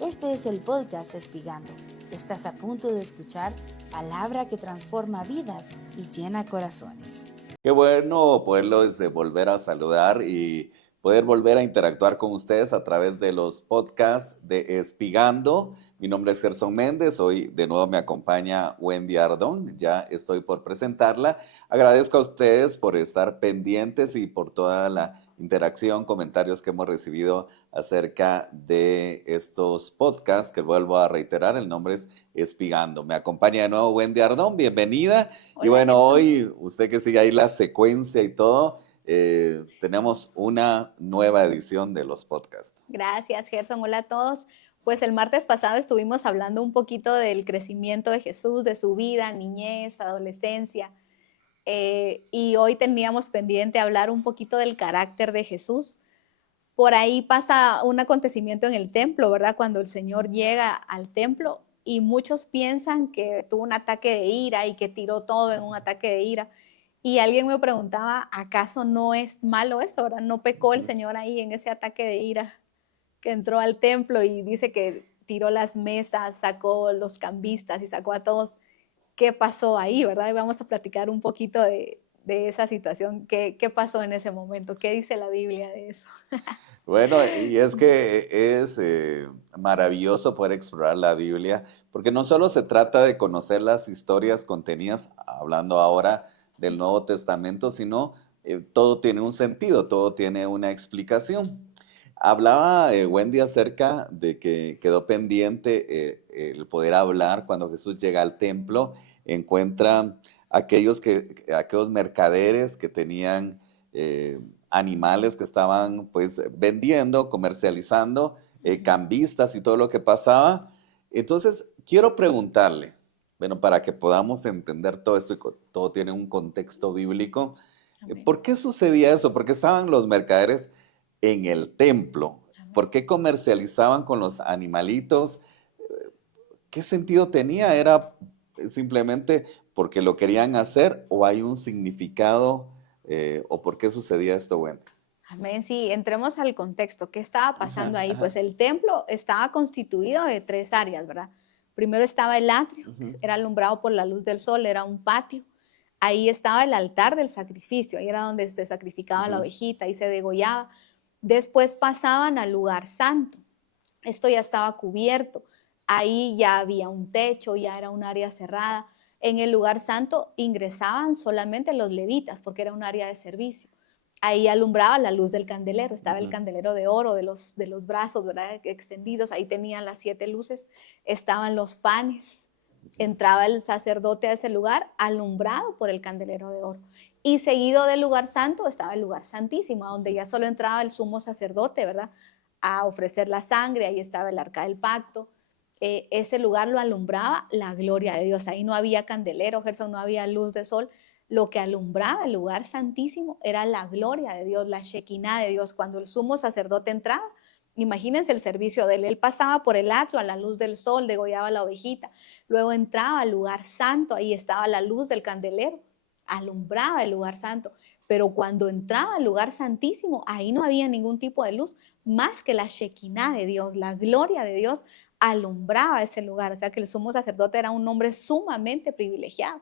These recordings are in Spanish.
Este es el podcast Espigando. Estás a punto de escuchar palabra que transforma vidas y llena corazones. Qué bueno poderlos volver a saludar y poder volver a interactuar con ustedes a través de los podcasts de Espigando. Mi nombre es Gerson Méndez, hoy de nuevo me acompaña Wendy Ardón, ya estoy por presentarla. Agradezco a ustedes por estar pendientes y por toda la interacción, comentarios que hemos recibido acerca de estos podcasts, que vuelvo a reiterar, el nombre es Espigando. Me acompaña de nuevo Wendy Ardón, bienvenida. Y Hola, bueno, Gerson. hoy usted que sigue ahí la secuencia y todo, tenemos una nueva edición de los podcasts. Gracias, Gerson. Hola a todos. Pues el martes pasado estuvimos hablando un poquito del crecimiento de Jesús, de su vida, niñez, adolescencia. Y hoy teníamos pendiente hablar un poquito del carácter de Jesús. Por ahí pasa un acontecimiento en el templo, ¿verdad? Cuando el Señor llega al templo y muchos piensan que tuvo un ataque de ira y que tiró todo en un ataque de ira. Y alguien me preguntaba, ¿acaso no es malo eso, verdad? ¿No pecó el Señor ahí en ese ataque de ira que entró al templo y dice que tiró las mesas, sacó los cambistas y sacó a todos? ¿Qué pasó ahí, verdad? Y vamos a platicar un poquito de esa situación. ¿Qué pasó en ese momento? ¿Qué dice la Biblia de eso? Bueno, y es que es maravilloso poder explorar la Biblia, porque no solo se trata de conocer las historias contenidas, hablando ahora del Nuevo Testamento, sino todo tiene un sentido, todo tiene una explicación. Hablaba Wendy acerca de que quedó pendiente el poder hablar cuando Jesús llega al templo, encuentra aquellos mercaderes que tenían animales que estaban pues vendiendo, comercializando, cambistas y todo lo que pasaba. Entonces, quiero preguntarle, bueno, para que podamos entender todo esto y todo tiene un contexto bíblico, Amén. ¿por qué sucedía eso? ¿Por qué estaban los mercaderes en el templo? Amén. ¿Por qué comercializaban con los animalitos? ¿Qué sentido tenía? ¿Era simplemente porque lo querían hacer o hay un significado o por qué sucedía esto? Bueno. Amén. Sí, entremos al contexto. ¿Qué estaba pasando Ajá, ahí? Pues ajá, el templo estaba constituido de tres áreas, ¿verdad? Primero estaba el atrio, que ujú, era alumbrado por la luz del sol, era un patio. Ahí estaba el altar del sacrificio, ahí era donde se sacrificaba la ujú, ovejita y se degollaba. Después pasaban al lugar santo. Esto ya estaba cubierto. Ahí ya había un techo, ya era un área cerrada. En el lugar santo ingresaban solamente los levitas porque era un área de servicio. Ahí alumbraba la luz del candelero, estaba el ujú. candelero de oro de los brazos, ¿verdad? Extendidos, ahí tenían las 7 luces, estaban los panes. Entraba el sacerdote a ese lugar alumbrado por el candelero de oro. Y seguido del lugar santo estaba el lugar santísimo, donde ya solo entraba el sumo sacerdote, ¿verdad? A ofrecer la sangre, ahí estaba el arca del pacto. Ese lugar lo alumbraba la gloria de Dios. Ahí no había candelero, Gerson, no había luz de sol. Lo que alumbraba el lugar santísimo era la gloria de Dios, la shekinah de Dios. Cuando el sumo sacerdote entraba, imagínense el servicio de él. Él pasaba por el atrio a la luz del sol, degollaba la ovejita. Luego entraba al lugar santo, ahí estaba la luz del candelero, alumbraba el lugar santo. Pero cuando entraba al lugar santísimo, ahí no había ningún tipo de luz más que la shekinah de Dios, la gloria de Dios alumbraba ese lugar. O sea que el sumo sacerdote era un hombre sumamente privilegiado.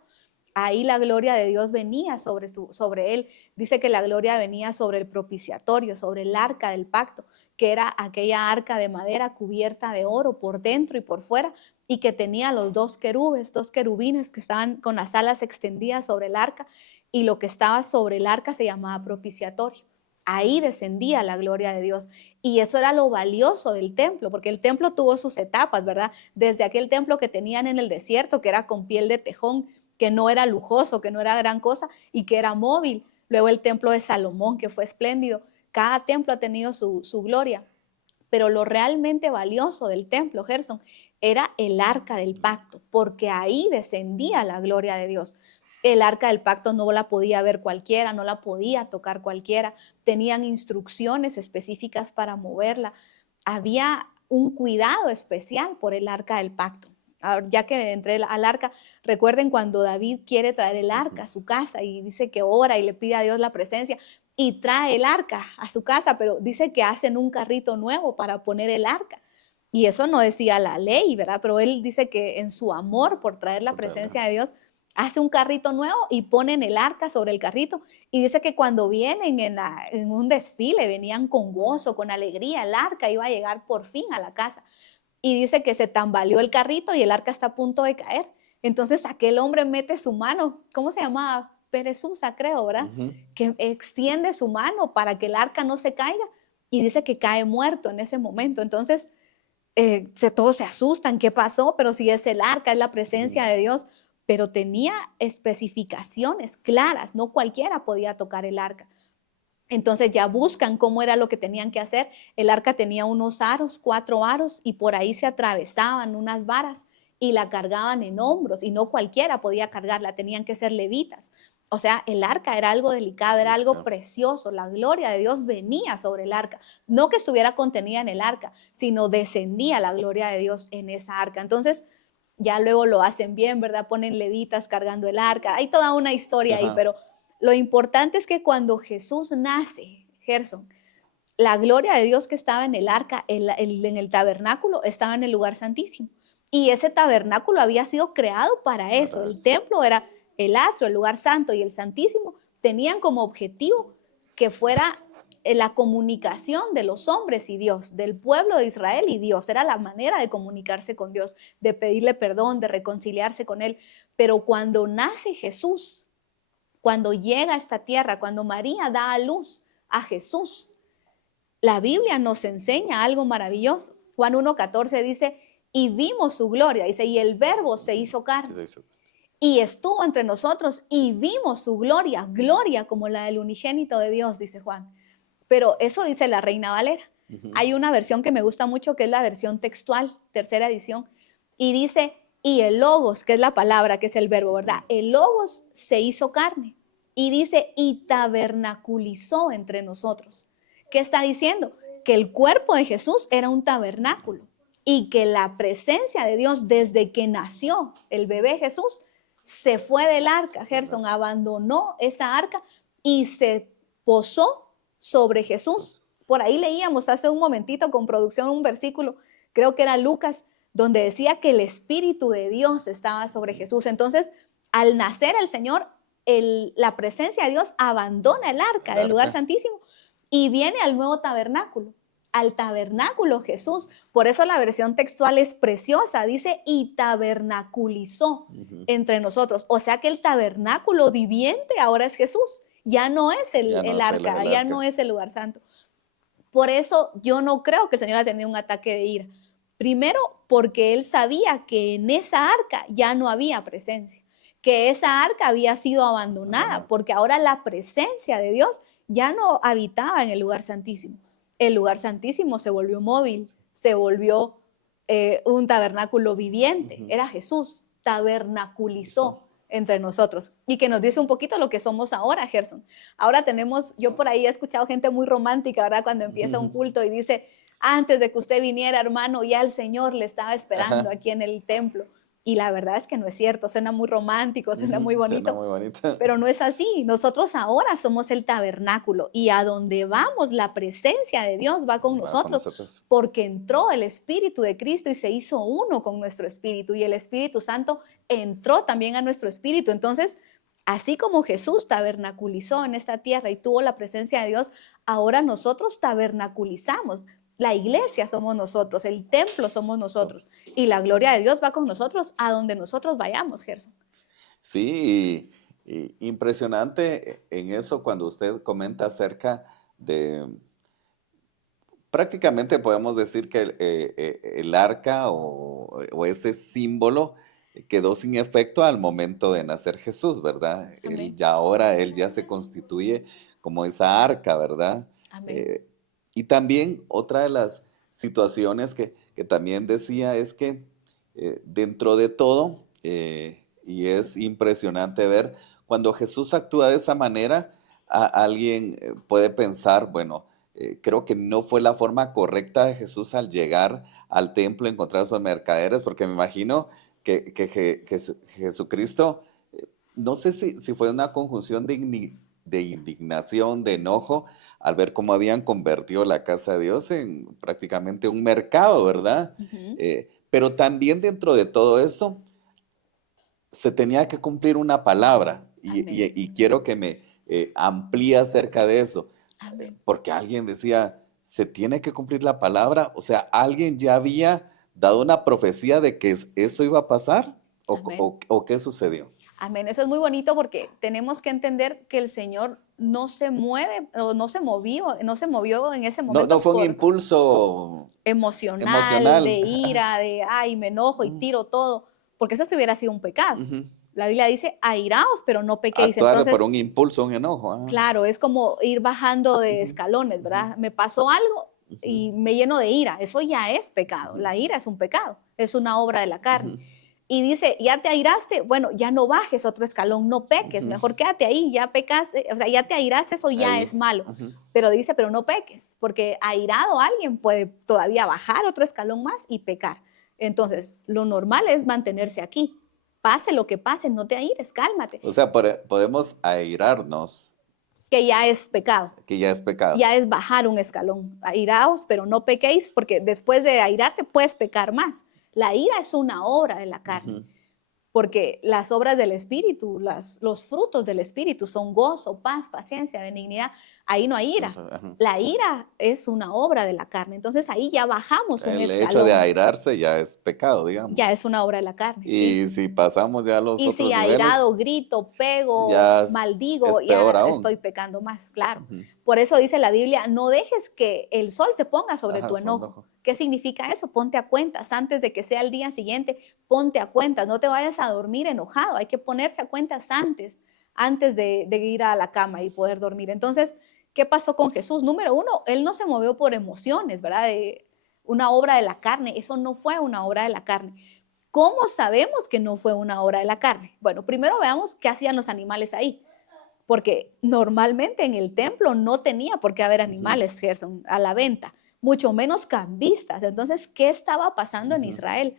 Ahí la gloria de Dios venía sobre él. Dice que la gloria venía sobre el propiciatorio, sobre el arca del pacto, que era aquella arca de madera cubierta de oro por dentro y por fuera, y que tenía los dos querubines que estaban con las alas extendidas sobre el arca, y lo que estaba sobre el arca se llamaba propiciatorio. Ahí descendía la gloria de Dios. Y eso era lo valioso del templo, porque el templo tuvo sus etapas, ¿verdad? Desde aquel templo que tenían en el desierto, que era con piel de tejón, que no era lujoso, que no era gran cosa y que era móvil. Luego el templo de Salomón, que fue espléndido. Cada templo ha tenido su gloria. Pero lo realmente valioso del templo, Gerson, era el arca del pacto, porque ahí descendía la gloria de Dios. El arca del pacto no la podía ver cualquiera, no la podía tocar cualquiera. Tenían instrucciones específicas para moverla. Había un cuidado especial por el arca del pacto. Ahora, ya que entré al arca, recuerden cuando David quiere traer el arca a su casa y dice que ora y le pide a Dios la presencia y trae el arca a su casa, pero dice que hacen un carrito nuevo para poner el arca. Y eso no decía la ley, ¿verdad? Pero él dice que en su amor por traer la presencia de Dios, hace un carrito nuevo y ponen el arca sobre el carrito. Y dice que cuando vienen en un desfile, venían con gozo, con alegría. El arca iba a llegar por fin a la casa. Y dice que se tambaleó el carrito y el arca está a punto de caer. Entonces aquel hombre mete su mano, ¿cómo se llamaba? Perezusa, creo, ¿verdad? Ujú. Que extiende su mano para que el arca no se caiga. Y dice que cae muerto en ese momento. Entonces todos se asustan, ¿qué pasó? Pero si es el arca, es la presencia de Dios, pero tenía especificaciones claras, no cualquiera podía tocar el arca. Entonces ya buscan cómo era lo que tenían que hacer. El arca tenía unos aros, 4 aros, y por ahí se atravesaban unas varas y la cargaban en hombros, y no cualquiera podía cargarla, tenían que ser levitas. O sea, el arca era algo delicado, era algo precioso. La gloria de Dios venía sobre el arca. No que estuviera contenida en el arca, sino descendía la gloria de Dios en esa arca. Entonces, ya luego lo hacen bien, ¿verdad? Ponen levitas cargando el arca. Hay toda una historia ahí, Ajá. pero lo importante es que cuando Jesús nace, Gerson, la gloria de Dios que estaba en el arca, en el tabernáculo, estaba en el lugar santísimo. Y ese tabernáculo había sido creado para eso. Para El eso. templo era el atrio, el lugar santo, y el santísimo tenían como objetivo que fuera la comunicación de los hombres y Dios, del pueblo de Israel y Dios. Era la manera de comunicarse con Dios, de pedirle perdón, de reconciliarse con Él. Pero cuando nace Jesús, cuando llega a esta tierra, cuando María da a luz a Jesús, la Biblia nos enseña algo maravilloso. Juan 1:14 dice, y vimos su gloria, dice, y el verbo se hizo carne y estuvo entre nosotros y vimos su gloria, gloria como la del unigénito de Dios, dice Juan. Pero eso dice la Reina Valera. Ujú. Hay una versión que me gusta mucho, que es la versión textual, tercera edición, y dice, y el logos, que es la palabra, que es el verbo, ¿verdad? El logos se hizo carne. Y dice, y tabernaculizó entre nosotros. ¿Qué está diciendo? Que el cuerpo de Jesús era un tabernáculo y que la presencia de Dios desde que nació el bebé Jesús se fue del arca, Gerson abandonó esa arca y se posó sobre Jesús. Por ahí leíamos hace un momentito con producción un versículo, creo que era Lucas, donde decía que el Espíritu de Dios estaba sobre Jesús. Entonces, al nacer el Señor, la presencia de Dios abandona el arca El del lugar arca. santísimo y viene al nuevo tabernáculo, al tabernáculo Jesús. Por eso la versión textual es preciosa, dice, y tabernaculizó Ujú. entre nosotros. O sea que el tabernáculo viviente ahora es Jesús. Ya no es Ya no el es arca, el ya no arca. es el lugar santo. Por eso yo no creo que el Señor haya tenido un ataque de ira. Primero, porque Él sabía que en esa arca ya no había presencia, que esa arca había sido abandonada, Ajá. porque ahora la presencia de Dios ya no habitaba en el lugar santísimo. El lugar santísimo se volvió móvil, se volvió un tabernáculo viviente. Ujú. Era Jesús, tabernaculizó entre nosotros y que nos dice un poquito lo que somos ahora, Gerson. Ahora tenemos, yo por ahí he escuchado gente muy romántica, ¿verdad? Cuando empieza un culto y dice, antes de que usted viniera, hermano, ya el Señor le estaba esperando Ajá. aquí en el templo. Y la verdad es que no es cierto, suena muy romántico, suena muy Ujú. Suena bonito, muy bonita. pero no es así. Nosotros ahora somos el tabernáculo y a donde vamos, la presencia de Dios va con Va con nosotros nosotros. porque entró el Espíritu de Cristo y se hizo uno con nuestro espíritu y el Espíritu Santo entró también a nuestro espíritu. Entonces, así como Jesús tabernaculizó en esta tierra y tuvo la presencia de Dios, ahora nosotros tabernaculizamos. La iglesia somos nosotros, el templo somos nosotros y la gloria de Dios va con nosotros a donde nosotros vayamos, Gerson. Sí, y impresionante en eso cuando usted comenta acerca de, prácticamente podemos decir que el arca o ese símbolo quedó sin efecto al momento de nacer Jesús, ¿verdad? Él Amén. ya ahora, él ya se constituye como esa arca, ¿verdad? Amén. Eh, y también otra de las situaciones que también decía es que dentro de todo, y es impresionante ver, cuando Jesús actúa de esa manera, alguien puede pensar, bueno, creo que no fue la forma correcta de Jesús al llegar al templo a encontrar a sus mercaderes, porque me imagino que Jesucristo, no sé si fue una conjunción de indignación, de enojo, al ver cómo habían convertido la casa de Dios en prácticamente un mercado, ¿verdad? Ujú. Pero también dentro de todo esto se tenía que cumplir una palabra Amén. y quiero que me amplíe acerca de eso, Amén. porque alguien decía, se tiene que cumplir la palabra, o sea, alguien ya había dado una profecía de que eso iba a pasar Amén. o qué sucedió. Amén. Eso es muy bonito porque tenemos que entender que el Señor no se mueve o no se movió en ese No, no momento fue un por impulso emocional, de emocional. ira, de, ay, me enojo y Mm, tiro todo, porque eso sí hubiera sido un pecado. ujú. La Biblia dice, airaos, pero no pequéis. Actuar por Entonces, un impulso, un enojo. claro, es como ir bajando de Ujú, escalones, ujú, ¿verdad? Me pasó algo ujú, y me lleno de ira. Eso ya es pecado. ujú, La ira es un pecado, es una obra de la carne. ujú, Y dice, ya te airaste, bueno, ya no bajes otro escalón, no peques, ujú. mejor quédate ahí, ya pecaste, o sea, ya te airaste, eso ya es Ahí. malo. Ujú, Pero dice, pero no peques, porque airado alguien puede todavía bajar otro escalón más y pecar. Entonces, lo normal es mantenerse aquí. Pase lo que pase, no te aires, cálmate, o sea, podemos airarnos, que ya es pecado. que ya es pecado. Ya es bajar un escalón. Airaos, pero no pequéis, porque después de airarte puedes pecar más. La ira es una obra de la carne. Ujú. Porque las obras del Espíritu, los frutos del Espíritu son gozo, paz, paciencia, benignidad. Ahí no hay ira. Ajá. La ira es una obra de la carne. Entonces ahí ya bajamos un El hecho de escalón. airarse ya es pecado, Ya digamos. es una obra de la carne, sí. Y si pasamos ya a los Y si otros niveles, airado, grito, pego, ya maldigo, es ya peor aún. estoy pecando más, claro. Ujú. Por eso dice la Biblia, no dejes que el sol se ponga sobre Ajá, tu son enojo. enojo. ¿Qué significa eso? Ponte a cuentas antes de que sea el día siguiente, ponte a cuentas, no te vayas a dormir enojado, hay que ponerse a cuentas antes de ir a la cama y poder dormir. Entonces, ¿qué pasó con Jesús? Número uno, él no se movió por emociones, ¿verdad? De una obra de la carne, eso no fue una obra de la carne. ¿Cómo sabemos que no fue una obra de la carne? Bueno, primero veamos qué hacían los animales ahí, porque normalmente en el templo no tenía por qué haber Ujú, animales, Gerson, a la venta, mucho menos cambistas. Entonces, ¿qué estaba pasando en ujú. Israel?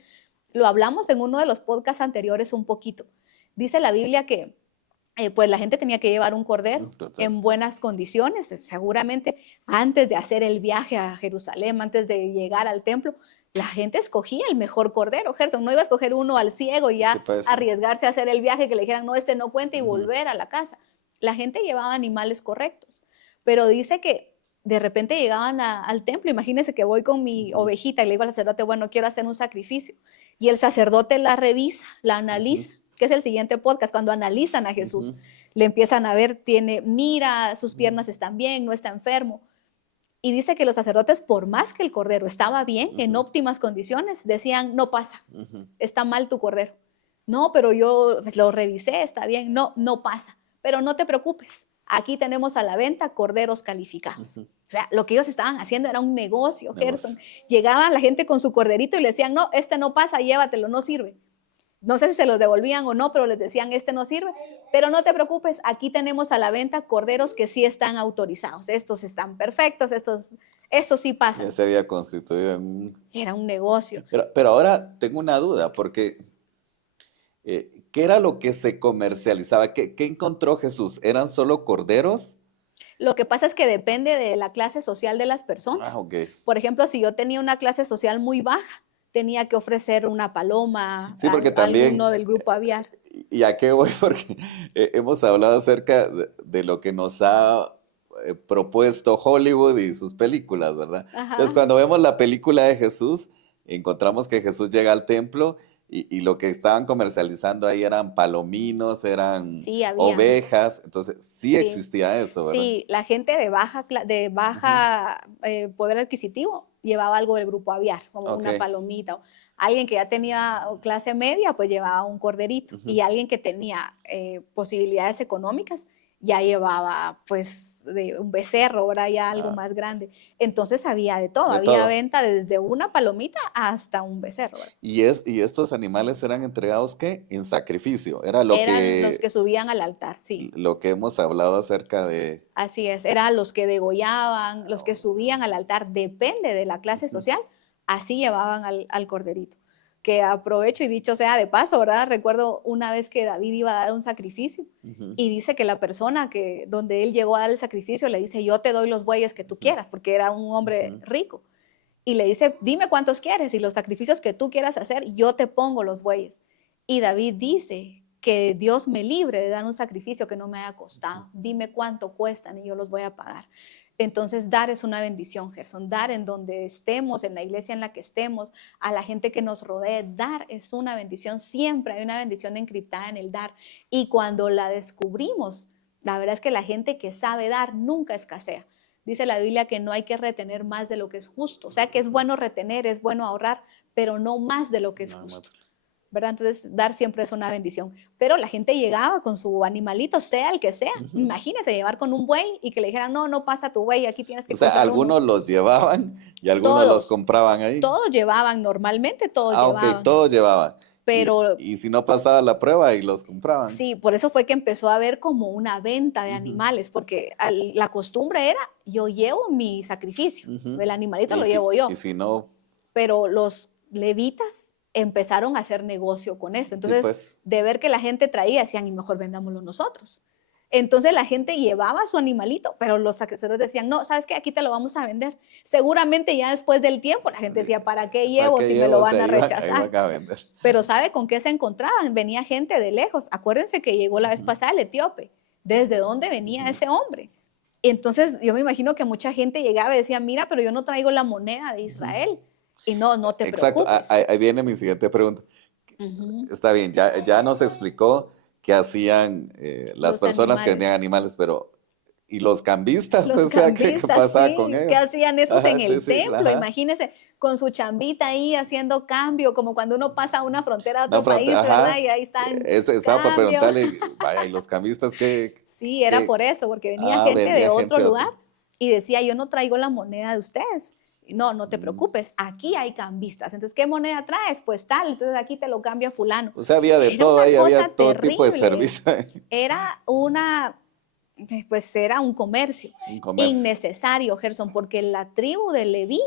Lo hablamos en uno de los podcasts anteriores un poquito. Dice la Biblia que pues la gente tenía que llevar un cordero Total. en buenas condiciones, seguramente antes de hacer el viaje a Jerusalén, antes de llegar al templo, la gente escogía el mejor cordero, Gerson, no iba a escoger uno al ciego y ¿Qué ya pasa? arriesgarse a hacer el viaje, que le dijeran, no, este no cuenta y Ujú, volver a la casa. La gente llevaba animales correctos, pero dice que de repente llegaban al templo, imagínense que voy con mi ujú, ovejita y le digo al sacerdote, bueno, quiero hacer un sacrificio, y el sacerdote la revisa, la ujú, analiza, que es el siguiente podcast, cuando analizan a Jesús, ujú, le empiezan a ver, mira, sus ujú, piernas están bien, no está enfermo. Y dice que los sacerdotes, por más que el cordero estaba bien, en ujú, óptimas condiciones, decían, no pasa, ujú, está mal tu cordero. No, pero yo pues, lo revisé, está bien, no, no pasa. Pero no te preocupes, aquí tenemos a la venta corderos calificados. ujú. O sea, lo que ellos estaban haciendo era un negocio, Gerson. Negocio. Llegaba la gente con su corderito y le decían, no, este no pasa, llévatelo, no sirve. No sé si se los devolvían o no, pero les decían, este no sirve. Pero no te preocupes, aquí tenemos a la venta corderos que sí están autorizados. Estos están perfectos, estos sí Ya pasan. se había constituido en Era un negocio. pero ahora tengo una duda, porque ¿qué era lo que se comercializaba? ¿Qué encontró Jesús? ¿Eran solo corderos? Lo que pasa es que depende de la clase social de las Ah, personas. ok. Por ejemplo, si yo tenía una clase social muy baja, tenía que ofrecer una paloma Sí, porque a también, alguno del grupo aviar. ¿y a qué voy? Porque hemos hablado acerca de lo que nos ha propuesto Hollywood y sus películas, ¿verdad? Entonces, Ajá. cuando vemos la película de Jesús, encontramos que Jesús llega al templo y lo que estaban comercializando ahí eran palominos, eran Sí, habían. ovejas, entonces sí Sí. existía eso, ¿verdad? Sí, la gente de Ujú. baja poder adquisitivo llevaba algo del grupo aviar, como Ok. una palomita. Alguien que ya tenía clase media, pues llevaba un corderito. Ujú, Y alguien que tenía posibilidades económicas, ya llevaba pues de un becerro, ahora ya algo ah, más grande. Entonces había de todo, de había todo. venta desde una palomita hasta un becerro, ¿verdad? Y estos animales eran entregados, ¿qué? En sacrificio. Era Eran los que subían al altar, sí. lo que hemos hablado acerca de... Así es, eran los que degollaban, los que subían al altar, depende de la clase Ujú, social, así llevaban al corderito. que aprovecho y dicho sea de paso, ¿verdad? Recuerdo una vez que David iba a dar un sacrificio Ujú. y dice que la persona que donde él llegó a dar el sacrificio le dice, yo te doy los bueyes que tú quieras, porque era un hombre Ujú. rico. Y le dice, dime cuántos quieres y los sacrificios que tú quieras hacer, yo te pongo los bueyes. Y David dice que Dios me libre de dar un sacrificio que no me haya costado. Dime cuánto cuestan y yo los voy a pagar. Entonces, dar es una bendición, Gerson. Dar en donde estemos, en la iglesia en la que estemos, a la gente que nos rodee, dar es una bendición. Siempre hay una bendición encriptada en el dar. Y cuando la descubrimos, la verdad es que la gente que sabe dar nunca escasea. Dice la Biblia que no hay que retener más de lo que es justo. O sea que es bueno retener, es bueno ahorrar, pero no más de lo que es No, justo. ¿Verdad? Entonces, dar siempre es una bendición. Pero la gente llegaba con su animalito, sea el que sea. Ujú. Imagínese llevar con un buey y que le dijeran, no, no pasa tu buey, aquí tienes O que sea, comprar uno. algunos los llevaban y algunos los Todos, compraban ahí. todos llevaban, normalmente todos Ah, ok, llevaban. todos llevaban. Pero Y si no pasaba la prueba y los compraban. sí, por eso fue que empezó a haber como una venta de Ujú, animales, porque la costumbre era, yo llevo mi sacrificio, ujú. el animalito lo Y llevo y yo. si no, Pero los levitas empezaron a hacer negocio con eso. sí, Entonces, pues. de ver que la gente traía, decían, y mejor vendámoslo nosotros. Entonces la gente llevaba su animalito, pero los sacerdotes decían, no, ¿sabes qué? Aquí te lo vamos a vender. Seguramente ya después del tiempo la gente decía, ¿para qué ¿Para llevo qué si me lo llevo? O van sea, a ahí rechazar? van a vender. Pero ¿sabe con qué se encontraban? Venía gente de lejos. Acuérdense que llegó la vez Ujú, pasada el etíope. ¿Desde dónde venía ujú. ese hombre? Y entonces yo me imagino que mucha gente llegaba y decía, mira, pero yo no traigo la moneda de Ujú. Israel. Y no, no te Exacto, ahí, preocupes. ahí viene mi siguiente pregunta. Ujú. Está bien, ya nos explicó qué hacían las Los personas que vendían animales. animales, pero ¿y los cambistas? Los Pues, o sea, ¿qué cambistas, pasaba con sí, ¿qué ellos? hacían esos Ajá, en sí, el sí, templo? ajá. Imagínense, con su chambita ahí haciendo cambio, como cuando uno pasa a una frontera a Una otro país, ¿verdad? ajá. Y ahí están Eso estaba por cambio. preguntarle, vaya, ¿y los cambistas qué, Sí, era qué? por eso, porque venía Ah, gente de venía otro gente de lugar otro. y decía, yo no traigo la moneda de ustedes. No, no te Mm. preocupes, aquí hay cambistas. Entonces, ¿qué moneda traes? Pues tal, entonces aquí te lo cambia fulano. O sea, había de Era todo una ahí, cosa había todo tipo de terrible. servicio, Era una, pues era un comercio un comercio. innecesario, Gerson, porque la tribu de Leví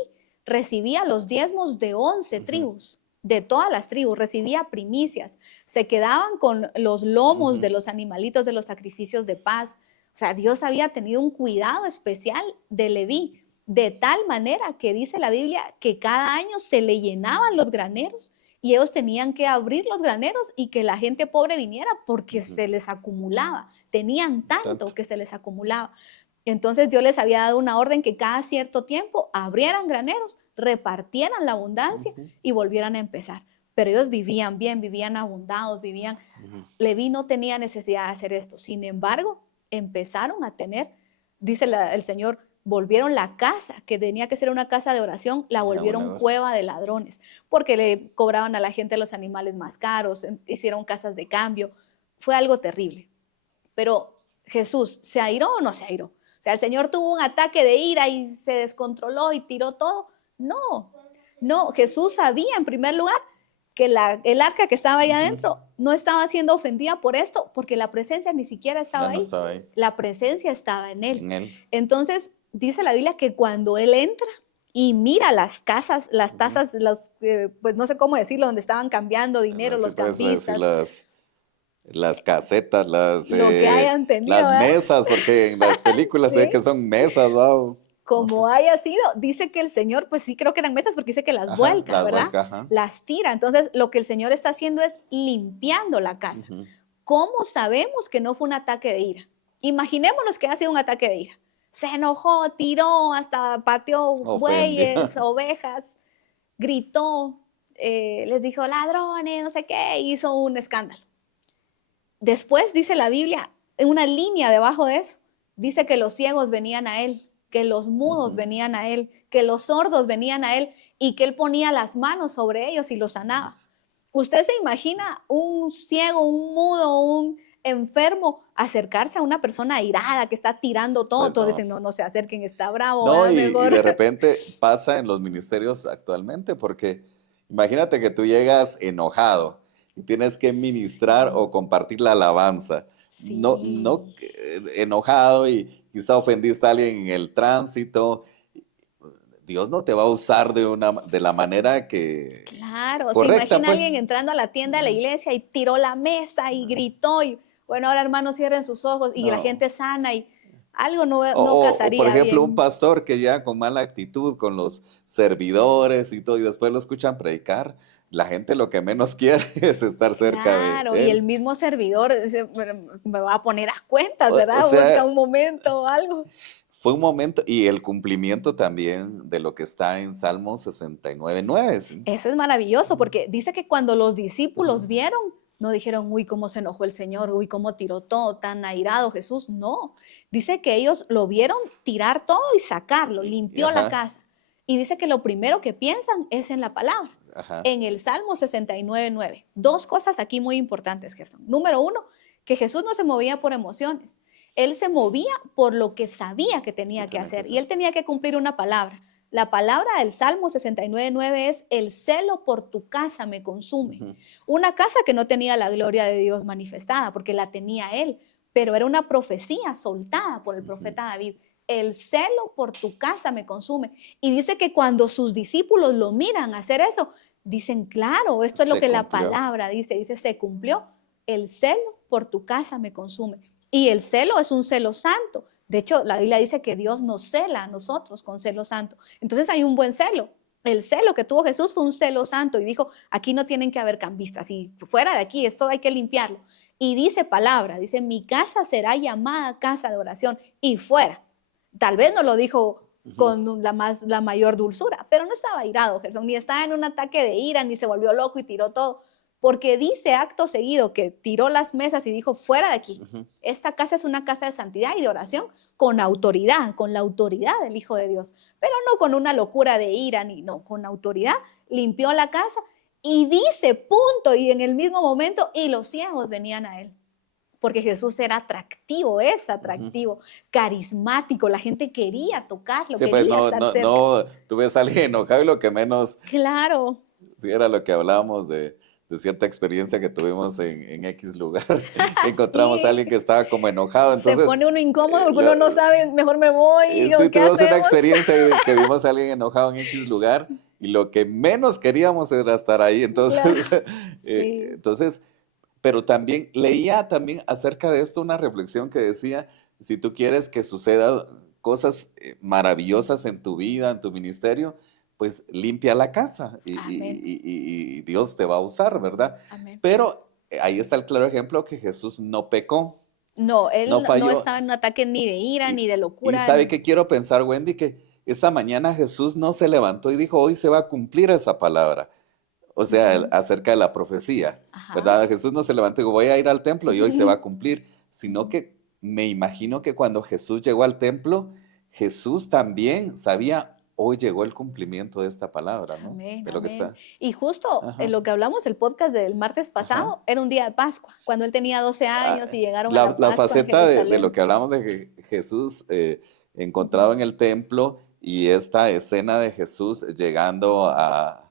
recibía los diezmos de 11 Ujú, tribus, de todas las tribus, recibía primicias, se quedaban con los lomos ujú. de los animalitos de los sacrificios de paz. O sea, Dios había tenido un cuidado especial de Leví, de tal manera que dice la Biblia que cada año se le llenaban los graneros y ellos tenían que abrir los graneros y que la gente pobre viniera porque Ujú. se les acumulaba. Tenían tanto Tanto. que se les acumulaba. Entonces Dios les había dado una orden que cada cierto tiempo abrieran graneros, repartieran la abundancia Ujú, y volvieran a empezar. Pero ellos vivían bien, vivían abundados, vivían. ujú. Leví no tenía necesidad de hacer esto. Sin embargo, empezaron a tener, dice el Señor, volvieron la casa, que tenía que ser una casa de oración, la Ya, buen volvieron negocio. cueva de ladrones, porque le cobraban a la gente los animales más caros, hicieron casas de cambio. Fue algo terrible. Pero Jesús, ¿se airó o no se airó? O sea, el Señor tuvo un ataque de ira y se descontroló y tiró todo. No, no, Jesús sabía en primer lugar que el arca que estaba ahí Ujú. adentro no estaba siendo ofendida por esto, porque la presencia ni siquiera Ya estaba no ahí. estaba ahí, La presencia estaba en él. en él. Entonces, dice la Biblia que cuando él entra y mira las casas, las Ujú. tasas, pues no sé cómo decirlo, donde estaban cambiando dinero, Así los puedes decir cambistas, las casetas, lo que hayan tenido, las ¿verdad? mesas, porque en las películas se ve Sí. que son mesas, ¿no? No sé. Como haya sido, dice que el Señor, pues sí creo que eran mesas porque dice que las Ajá, vuelca, las ¿verdad? vuelcas, ajá. Las tira. Entonces, lo que el Señor está haciendo es limpiando la casa. Ujú. ¿Cómo sabemos que no fue un ataque de ira? Imaginémonos que ha sido un ataque de ira. Se enojó, tiró, hasta pateó Ofendió. bueyes, ovejas, gritó, les dijo ladrones, no sé qué, hizo un escándalo. Después dice la Biblia, en una línea debajo de eso, dice que los ciegos venían a él, que los mudos Ujú. venían a él, que los sordos venían a él y que él ponía las manos sobre ellos y los sanaba. ¿Usted se imagina un ciego, un mudo, un enfermo acercarse a una persona airada que está tirando todo? Pues Todos no. dicen, no, no se acerquen, está bravo, No, ¿verdad? y Mejor. de repente pasa en los ministerios actualmente, porque imagínate que tú llegas enojado y tienes que ministrar o Sí, compartir la alabanza. No, no sí. enojado y quizá ofendiste a alguien en el tránsito. Dios no te va a usar de la manera Claro, se correcta, imagina a pues. alguien entrando a la tienda de la iglesia y tiró la mesa y gritó y bueno, ahora hermanos cierren sus ojos y la No. gente sana y algo no, no O, por casaría ejemplo, un bien. pastor que ya con mala actitud con los servidores y todo, y después lo escuchan predicar, la gente lo que menos quiere es estar cerca Claro, de y el él. mismo servidor dice, "Bueno, me va a poner a cuentas, O ¿verdad? Busca sea, un momento o algo. fue un momento, y el cumplimiento también de lo que está en Salmo 69:9, ¿sí? Eso es maravilloso porque dice que cuando los discípulos Ajá. vieron, no dijeron, uy, cómo se enojó el Señor, uy, cómo tiró todo, tan airado Jesús. No, dice que ellos lo vieron tirar todo y sacarlo, limpió la Ajá, casa. Y dice que lo primero que piensan es en la palabra, ajá. en el Salmo 69:9. Dos cosas aquí muy importantes, Gerson. Número uno, que Jesús no se movía por emociones. Él se movía por lo que sabía que ¿Qué tenía que tiene que hacer y ser? él tenía que cumplir una palabra. La palabra del Salmo 69:9 es, el celo por tu casa me consume. Ujú, Una casa que no tenía la gloria de Dios manifestada, porque la tenía él, pero era una profecía soltada por el ujú. profeta David. El celo por tu casa me consume. Y dice que cuando sus discípulos lo miran hacer eso, dicen, claro, esto es lo Se que la cumplió. palabra dice, se cumplió. El celo por tu casa me consume. Y el celo es un celo santo. De hecho, la Biblia dice que Dios nos cela a nosotros con celo santo. Entonces hay un buen celo. El celo que tuvo Jesús fue un celo santo y dijo, aquí no tienen que haber cambistas y fuera de aquí, esto hay que limpiarlo. Y dice palabra, dice, mi casa será llamada casa de oración y fuera. Tal vez no lo dijo Ujú. con la mayor dulzura, pero no estaba irado, Gerson, ni estaba en un ataque de ira, ni se volvió loco y tiró todo, porque dice acto seguido que tiró las mesas y dijo, fuera de aquí, Ujú. esta casa es una casa de santidad y de oración con autoridad, con la autoridad del Hijo de Dios, pero no con una locura de ira, ni no, con autoridad, limpió la casa y dice, punto, y en el mismo momento, y los ciegos venían a él. Porque Jesús era atractivo, es Ujú. atractivo, carismático, la gente quería tocarlo, Sí, pues quería estar cerca. tú ves a alguien enojado y lo que menos, Claro, sí era lo que hablábamos de cierta experiencia que tuvimos en X lugar. Encontramos a así alguien que estaba como enojado, se entonces pone uno incómodo eh, porque uno lo- no sabe, mejor me voy, sí o qué tuvimos una hacemos. experiencia de que vimos a alguien enojado en X lugar y lo que menos queríamos era estar ahí. Claro, Entonces, sí, entonces, pero también leía también acerca de esto una reflexión que decía, si tú quieres que suceda cosas maravillosas en tu vida, en tu ministerio, pues limpia la casa amén, y Dios te va a usar, ¿verdad? amén. Pero ahí está el claro ejemplo que Jesús no pecó, No, no él no falló. estaba en un ataque ni de ira, Y, ni de y locura, sabe que quiero pensar, Wendy, que esta mañana Jesús no se levantó y dijo, hoy se va a cumplir esa palabra, o sea, Ujú, acerca de la profecía, ajá. ¿verdad? Jesús no se levantó y dijo, voy a ir al templo y hoy se va a cumplir, sino que me imagino que cuando Jesús llegó al templo, Jesús también sabía, hoy llegó el cumplimiento de esta palabra, ¿no? Amén, De lo que amén. está. Y justo en Ajá, lo que hablamos, el podcast del martes ajá. pasado, era un día de Pascua, cuando él tenía 12 Ah, años y llegaron a la, la la Pascua en faceta de lo Jerusalén. que hablamos de Jesús Ujú, encontrado en el templo y esta escena de Jesús llegando a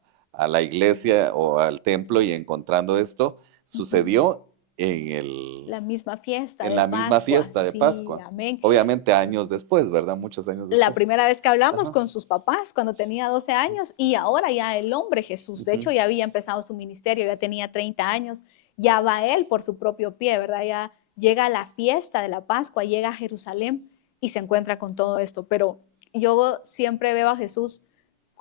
la iglesia o al templo y encontrando esto, ujú. sucedió en el, La misma fiesta en de la misma Pascua, fiesta de sí, Pascua. amén. Obviamente años después, ¿verdad? Muchos años La después. primera vez que hablamos Ajá. con sus papás, cuando tenía 12 años, y ahora ya el hombre Jesús, de Ujú, hecho ya había empezado su ministerio, ya tenía 30 años, ya va él por su propio pie, ¿verdad? Ya llega a la fiesta de la Pascua, llega a Jerusalén y se encuentra con todo esto, pero yo siempre veo a Jesús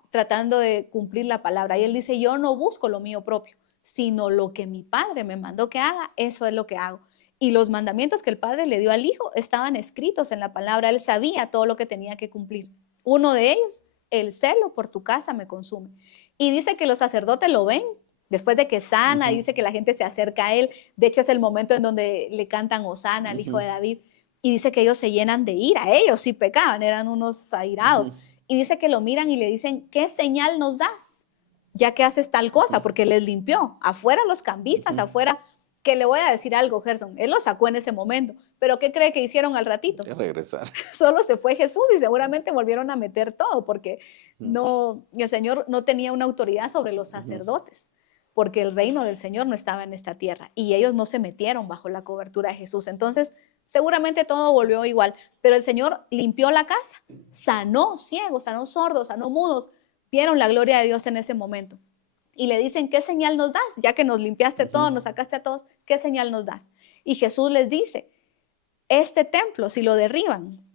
tratando de cumplir la palabra. Y él dice, yo no busco lo mío propio, sino lo que mi padre me mandó que haga, eso es lo que hago. Y los mandamientos que el padre le dio al hijo estaban escritos en la palabra. Él sabía todo lo que tenía que cumplir. Uno de ellos, el celo por tu casa me consume. Y dice que los sacerdotes lo ven. Después de que sana, ujú, dice que la gente se acerca a él. De hecho, es el momento en donde le cantan Hosana al hijo ujú, de David. Y dice que ellos se llenan de ira. Ellos sí pecaban, eran unos airados. ujú, Y dice que lo miran y le dicen, ¿qué señal nos das? Ya que haces tal cosa, porque les limpió. Afuera los cambistas, ujú. afuera, que le voy a decir algo, Gerson. Él lo sacó en ese momento. Pero ¿qué cree que hicieron al ratito? Y regresar. Solo se fue Jesús y seguramente volvieron a meter todo, porque Ujú, no, el Señor no tenía una autoridad sobre los ujú. sacerdotes, porque el reino del Señor no estaba en esta tierra y ellos no se metieron bajo la cobertura de Jesús. Entonces seguramente todo volvió igual, pero el Señor limpió la casa, sanó ciegos, sanó sordos, sanó mudos, vieron la gloria de Dios en ese momento. Y le dicen, ¿qué señal nos das? Ya que nos limpiaste todo, nos sacaste a todos, ¿qué señal nos das? Y Jesús les dice, este templo, si lo derriben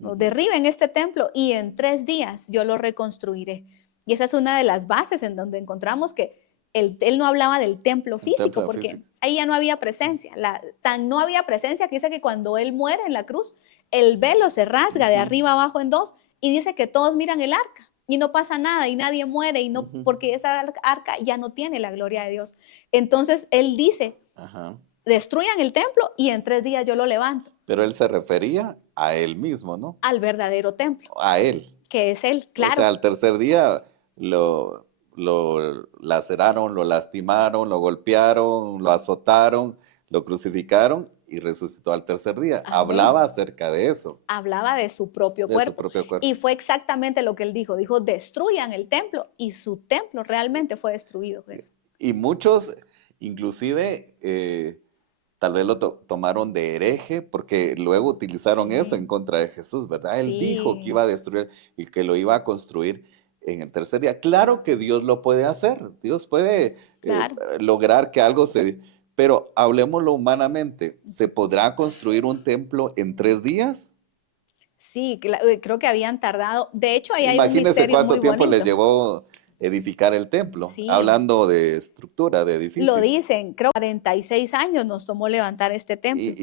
este templo y en 3 días yo lo reconstruiré. Y esa es una de las bases en donde encontramos que él no hablaba del templo físico, porque ahí ya no había presencia. Tan no había presencia que dice que cuando él muere en la cruz, el velo se rasga de arriba abajo en 2 y dice que todos miran el arca y no pasa nada y nadie muere y no, porque esa arca ya no tiene la gloria de Dios. Entonces él dice, destruyan el templo y en 3 días yo lo levanto. Pero él se refería a él mismo, ¿no? Al verdadero templo. A él. Que es él, claro. O sea, al tercer día lo laceraron, lo lastimaron, lo golpearon, lo azotaron, lo crucificaron y resucitó al tercer día. Amén. Hablaba acerca de eso. Hablaba de su propio cuerpo. Y fue exactamente lo que él dijo. Dijo, destruyan el templo. Y su templo realmente fue destruido. Y muchos, inclusive, tal vez lo tomaron de hereje porque luego utilizaron eso en contra de Jesús, ¿verdad? Él dijo que iba a destruir y que lo iba a construir en el tercer día. Claro que Dios lo puede hacer. Dios puede lograr que algo se... Pero hablemoslo humanamente. ¿Se podrá construir un templo en 3 días? Sí, creo que habían tardado. De hecho, ahí hay un Imagínense misterio cuánto muy tiempo bonito. les llevó edificar el templo, hablando de estructura, de edificio. Lo dicen, creo que 46 años nos tomó levantar este templo.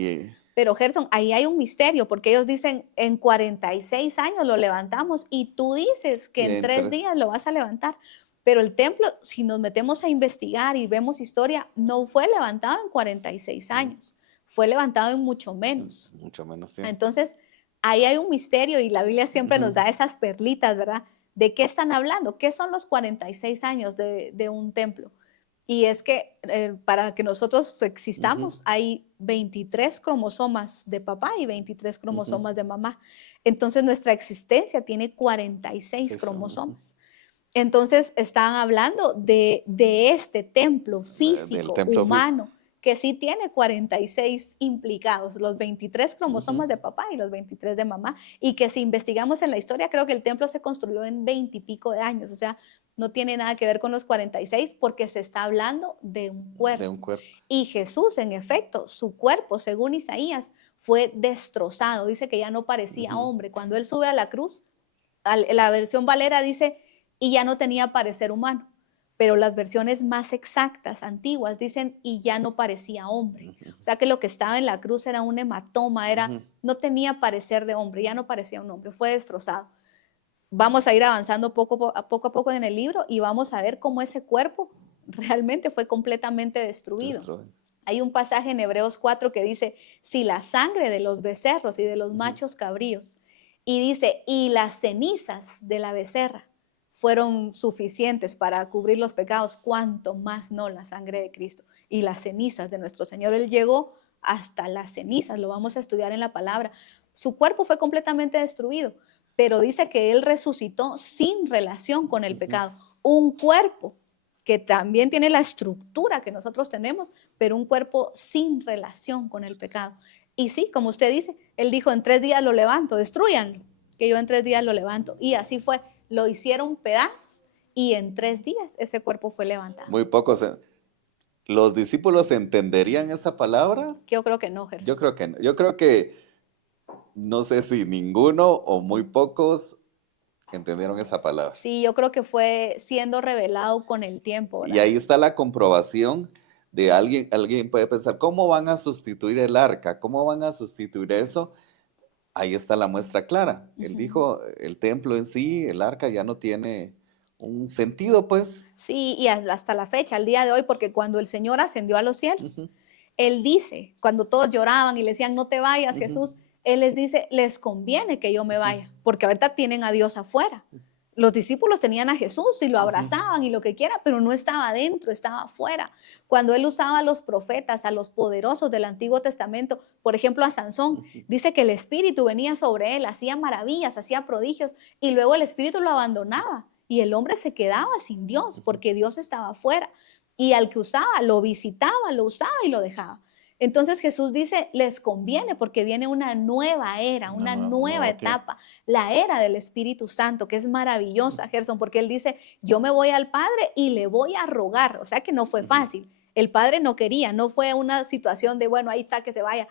Pero Gerson, ahí hay un misterio, porque ellos dicen, en 46 años lo levantamos y tú dices que en 3 días lo vas a levantar. Pero el templo, si nos metemos a investigar y vemos historia, no fue levantado en 46 años, fue levantado en mucho menos. Mucho menos tiempo. Entonces, ahí hay un misterio y la Biblia siempre nos da esas perlitas, ¿verdad? ¿De qué están hablando? ¿Qué son los 46 años de un templo? Y es que para que nosotros existamos hay 23 cromosomas de papá y 23 cromosomas de mamá. Entonces nuestra existencia tiene 46 cromosomas. Entonces están hablando de este templo físico, humano, que sí tiene 46 implicados, los 23 cromosomas de papá y los 23 de mamá, y que si investigamos en la historia, creo que el templo se construyó en 20 y pico de años, o sea, no tiene nada que ver con los 46 porque se está hablando de un cuerpo. De un cuerpo. Y Jesús, en efecto, su cuerpo, según Isaías, fue destrozado, dice que ya no parecía hombre. Cuando él sube a la cruz, la versión Valera dice, y ya no tenía parecer humano. Pero las versiones más exactas, antiguas, dicen, y ya no parecía hombre. O sea que lo que estaba en la cruz era un hematoma, no tenía parecer de hombre, ya no parecía un hombre, fue destrozado. Vamos a ir avanzando poco a poco en el libro y vamos a ver cómo ese cuerpo realmente fue completamente destruido. Hay un pasaje en Hebreos 4 que dice, si la sangre de los becerros y de los machos cabríos, y dice, y las cenizas de la becerra, fueron suficientes para cubrir los pecados, cuánto más no la sangre de Cristo y las cenizas de nuestro Señor. Él llegó hasta las cenizas, lo vamos a estudiar en la palabra. Su cuerpo fue completamente destruido, pero dice que Él resucitó sin relación con el pecado. Un cuerpo que también tiene la estructura que nosotros tenemos, pero un cuerpo sin relación con el pecado. Y sí, como usted dice, Él dijo, en 3 días lo levanto, destruyanlo, que yo en 3 días lo levanto. Y así fue. Lo hicieron pedazos y en 3 días ese cuerpo fue levantado. Muy pocos. ¿Los discípulos entenderían esa palabra? Yo creo que no, Gerson. Yo creo que no. Yo creo que no sé si ninguno o muy pocos entendieron esa palabra. Sí, yo creo que fue siendo revelado con el tiempo, ¿verdad? Y ahí está la comprobación de alguien puede pensar, ¿cómo van a sustituir el arca? ¿Cómo van a sustituir eso? Ahí está la muestra clara. Él dijo, el templo en sí, el arca ya no tiene un sentido, pues. Sí, y hasta la fecha, al día de hoy, porque cuando el Señor ascendió a los cielos, Él dice, cuando todos lloraban y le decían, no te vayas, Jesús, Él les dice, les conviene que yo me vaya, porque ahorita tienen a Dios afuera. Los discípulos tenían a Jesús y lo abrazaban y lo que quiera, pero no estaba adentro, estaba afuera. Cuando Él usaba a los profetas, a los poderosos del Antiguo Testamento, por ejemplo a Sansón, dice que el Espíritu venía sobre él, hacía maravillas, hacía prodigios y luego el Espíritu lo abandonaba y el hombre se quedaba sin Dios porque Dios estaba afuera. Y al que usaba, lo visitaba, lo usaba y lo dejaba. Entonces Jesús dice, les conviene porque viene una nueva era, una nueva etapa, la era del Espíritu Santo, que es maravillosa, Gerson, porque Él dice, yo me voy al Padre y le voy a rogar. O sea que no fue fácil. El Padre no quería, no fue una situación de, bueno, ahí está, que se vaya.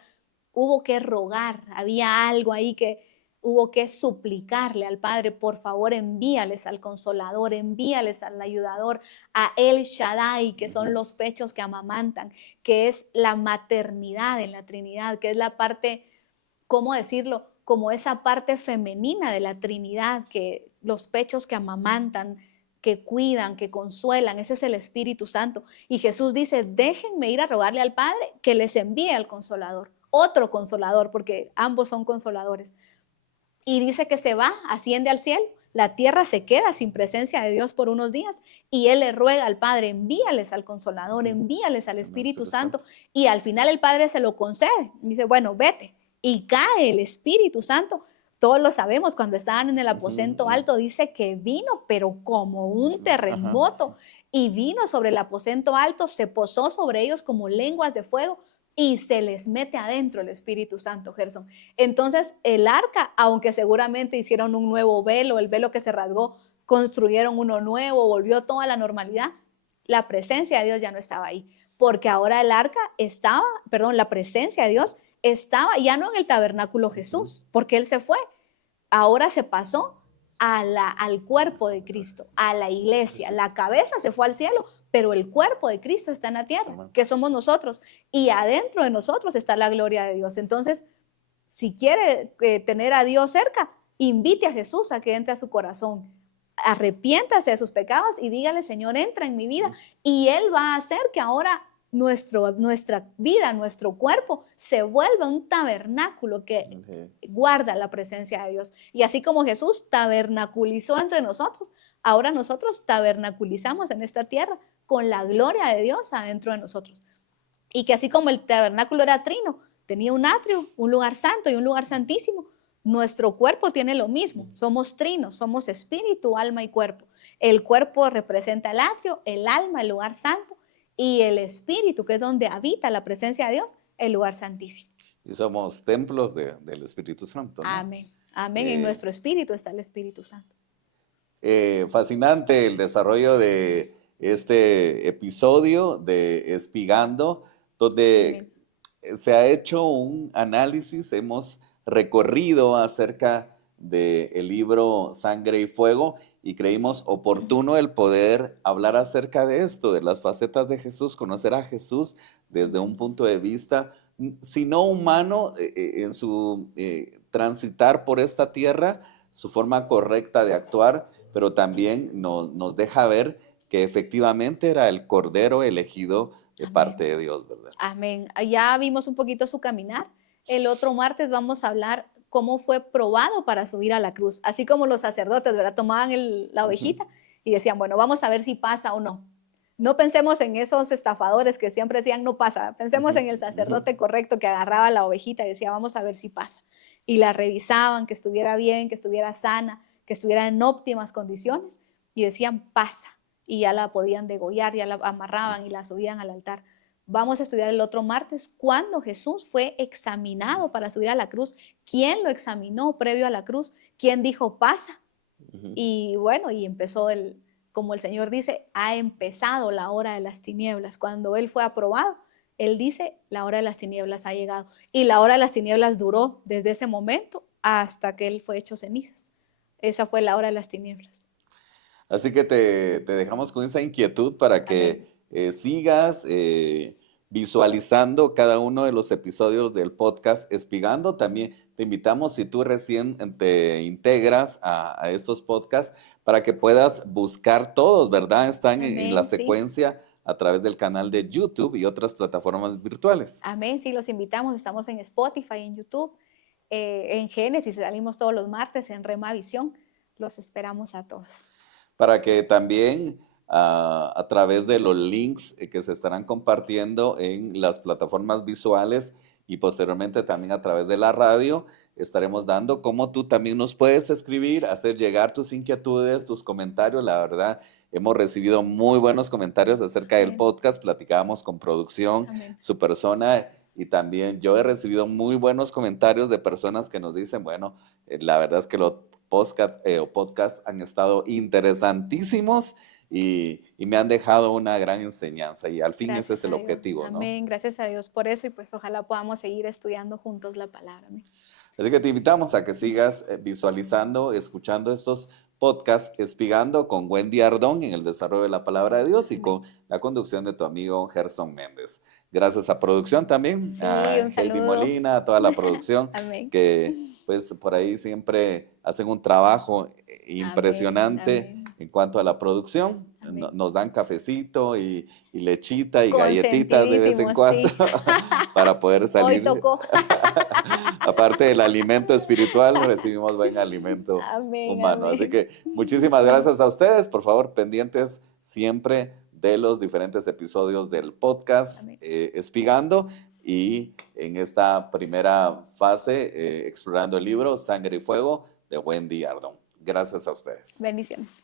Hubo que rogar, había algo ahí que hubo que suplicarle al Padre, por favor, envíales al Consolador, envíales al Ayudador, a El Shaddai, que son los pechos que amamantan, que es la maternidad en la Trinidad, que es la parte, ¿cómo decirlo? Como esa parte femenina de la Trinidad, que los pechos que amamantan, que cuidan, que consuelan, ese es el Espíritu Santo. Y Jesús dice, déjenme ir a rogarle al Padre que les envíe al Consolador, otro Consolador, porque ambos son consoladores. Y dice que se va, asciende al cielo, la tierra se queda sin presencia de Dios por unos días y Él le ruega al Padre, envíales al Consolador, envíales al Espíritu Santo, y al final el Padre se lo concede. Dice, bueno, vete, y cae el Espíritu Santo. Todos lo sabemos, cuando estaban en el aposento alto, dice que vino, pero como un terremoto, y vino sobre el aposento alto, se posó sobre ellos como lenguas de fuego, y se les mete adentro el Espíritu Santo, Gerson. Entonces el arca, aunque seguramente hicieron un nuevo velo, el velo que se rasgó, construyeron uno nuevo, volvió toda la normalidad, la presencia de Dios ya no estaba ahí, porque ahora el arca estaba, perdón, la presencia de Dios estaba ya no en el tabernáculo Jesús, porque Él se fue, ahora se pasó al cuerpo de Cristo, a la iglesia. La cabeza se fue al cielo, pero el cuerpo de Cristo está en la tierra, que somos nosotros, y adentro de nosotros está la gloria de Dios. Entonces, si quiere tener a Dios cerca, invite a Jesús a que entre a su corazón, arrepiéntase de sus pecados y dígale, Señor, entra en mi vida, y Él va a hacer que ahora nuestra vida, nuestro cuerpo, se vuelva un tabernáculo que guarda la presencia de Dios. Y así como Jesús tabernaculizó entre nosotros, ahora nosotros tabernaculizamos en esta tierra con la gloria de Dios adentro de nosotros. Y que así como el tabernáculo era trino, tenía un atrio, un lugar santo y un lugar santísimo, nuestro cuerpo tiene lo mismo. Somos trinos, somos espíritu, alma y cuerpo. El cuerpo representa el atrio, el alma, el lugar santo, y el espíritu, que es donde habita la presencia de Dios, el lugar santísimo. Y somos templos del Espíritu Santo, ¿no? Amén. Amén. En nuestro espíritu está el Espíritu Santo. Fascinante el desarrollo de este episodio de Espigando, donde se ha hecho un análisis, hemos recorrido acerca del libro Sangre y Fuego y creímos oportuno el poder hablar acerca de esto, de las facetas de Jesús, conocer a Jesús desde un punto de vista, si no humano, en su transitar por esta tierra, su forma correcta de actuar, pero también nos deja ver que efectivamente era el Cordero elegido de parte de Dios, ¿verdad? Amén. Ya vimos un poquito su caminar. El otro martes vamos a hablar cómo fue probado para subir a la cruz. Así como los sacerdotes, ¿verdad? Tomaban la ovejita y decían, bueno, vamos a ver si pasa o no. No pensemos en esos estafadores que siempre decían no pasa. Pensemos en el sacerdote correcto que agarraba la ovejita y decía, vamos a ver si pasa. Y la revisaban, que estuviera bien, que estuviera sana, que estuviera en óptimas condiciones, y decían, pasa. Y ya la podían degollar, ya la amarraban y la subían al altar. Vamos a estudiar el otro martes cuando Jesús fue examinado para subir a la cruz. ¿Quién lo examinó previo a la cruz? ¿Quién dijo pasa? Y bueno, y empezó como el Señor dice, ha empezado la hora de las tinieblas. Cuando Él fue aprobado, Él dice, la hora de las tinieblas ha llegado. Y la hora de las tinieblas duró desde ese momento hasta que Él fue hecho cenizas. Esa fue la hora de las tinieblas. Así que te dejamos con esa inquietud para que sigas visualizando cada uno de los episodios del podcast Espigando. También te invitamos, si tú recién te integras a estos podcasts, para que puedas buscar todos, ¿verdad? Están en la secuencia a través del canal de YouTube y otras plataformas virtuales. Amén, sí, los invitamos. Estamos en Spotify, en YouTube, en Génesis, salimos todos los martes en Rema Visión. Los esperamos a todos. Para que también a través de los links que se estarán compartiendo en las plataformas visuales y posteriormente también a través de la radio, estaremos dando cómo tú también nos puedes escribir, hacer llegar tus inquietudes, tus comentarios. La verdad, hemos recibido muy buenos comentarios acerca del podcast, platicábamos con producción, su persona, y también yo he recibido muy buenos comentarios de personas que nos dicen, bueno, la verdad es que los podcasts han estado interesantísimos y me han dejado una gran enseñanza y al fin ese es Gracias el a Dios. objetivo, ¿no? Amén. Gracias a Dios por eso y pues ojalá podamos seguir estudiando juntos la palabra. Amén. Así que te invitamos a que sigas visualizando, escuchando estos podcasts, Espigando con Wendy Ardón en el desarrollo de la palabra de Dios y Amén. con la conducción de tu amigo Gerson Méndez. Gracias a producción también, Sí, a un Heidi saludo. Molina, a toda la producción Amén. que pues por ahí siempre hacen un trabajo impresionante Amén. en cuanto a la producción. Amén. Nos dan cafecito y lechita y galletitas de vez en Consentidísimo, cuando sí. para poder Hoy salir. tocó. Aparte del alimento espiritual, recibimos buen alimento Amén, humano. Así amén. que muchísimas gracias a ustedes. Por favor, pendientes siempre de los diferentes episodios del podcast Amén. Espigando y en esta primera fase explorando el libro Sangre y Fuego de Wendy Ardón. Gracias a ustedes. Bendiciones.